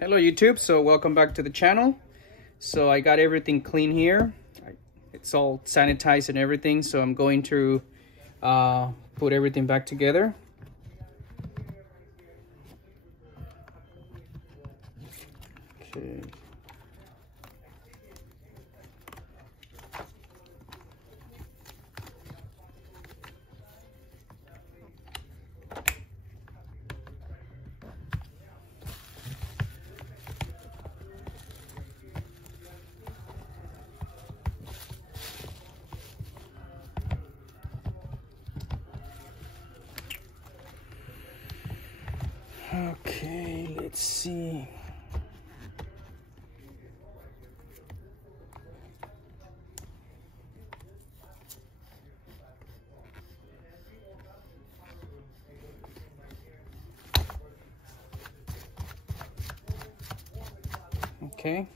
Hello YouTube, so welcome back to the channel. So I got everything clean here. It's all sanitized and everything, so I'm going to put everything back together. Okay. Okay, let's see. Okay.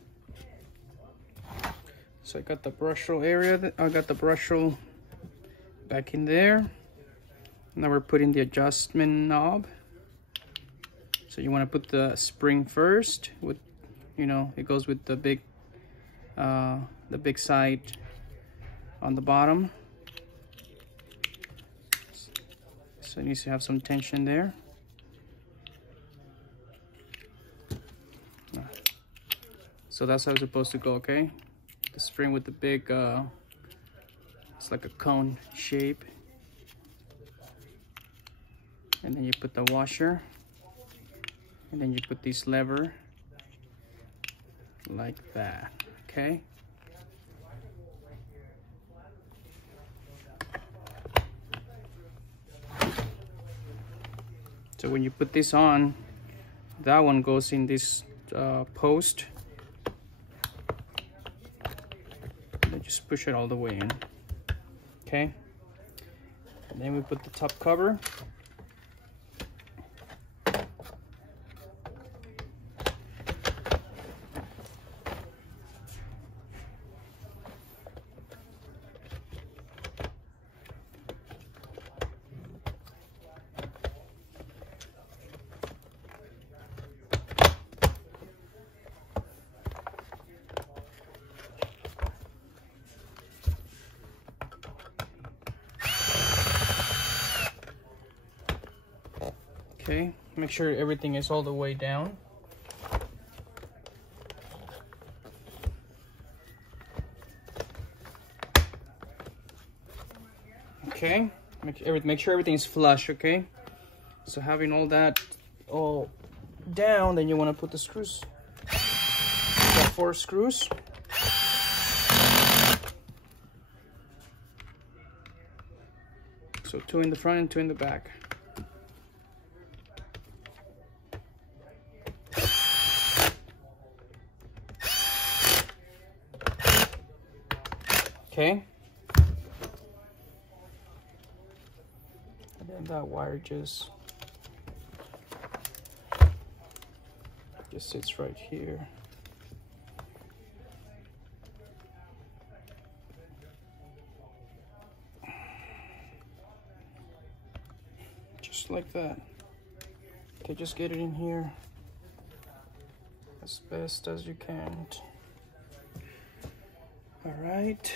So I got the brush roll area. I got the brush roll back in there. Now we're putting the adjustment knob. So you want to put the spring first. With, it goes with the big side on the bottom. So it needs to have some tension there. So that's how it's supposed to go. Okay, the spring with the big, it's like a cone shape, and then you put the washer. And then you put this lever like that, okay? So when you put this on, that one goes in this post. And then just push it all the way in, okay? And then we put the top cover. Okay, make sure everything is all the way down. Okay, make sure everything is flush, okay? So having all that all down, then you want to put the screws. Got 4 screws. So 2 in the front and 2 in the back. Okay, and then that wire just sits right here. Just like that. Okay, just get it in here as best as you can. All right.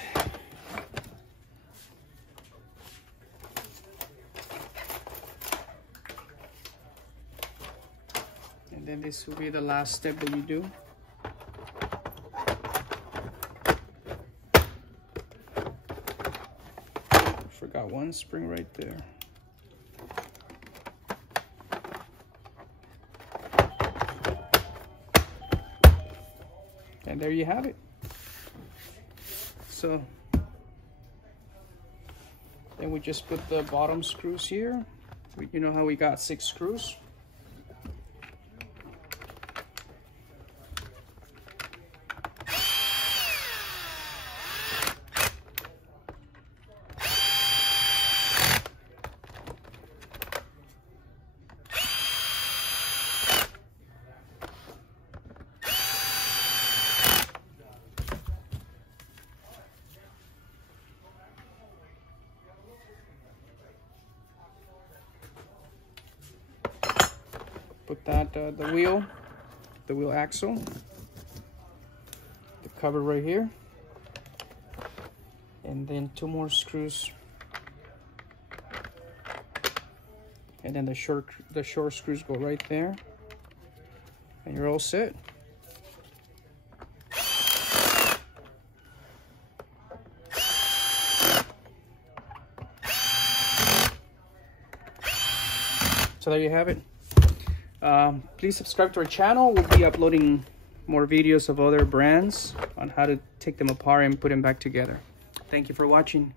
And then this will be the last step that you do. Forgot one spring right there. And there you have it. So then we just put the bottom screws here. You know how we got 6 screws. Put that the wheel the wheel axle, the cover right here, and then 2 more screws, and then the short screws go right there, and you're all set. So there you have it. Please subscribe to our channel. We'll be uploading more videos of other brands on how to take them apart and put them back together. Thank you for watching.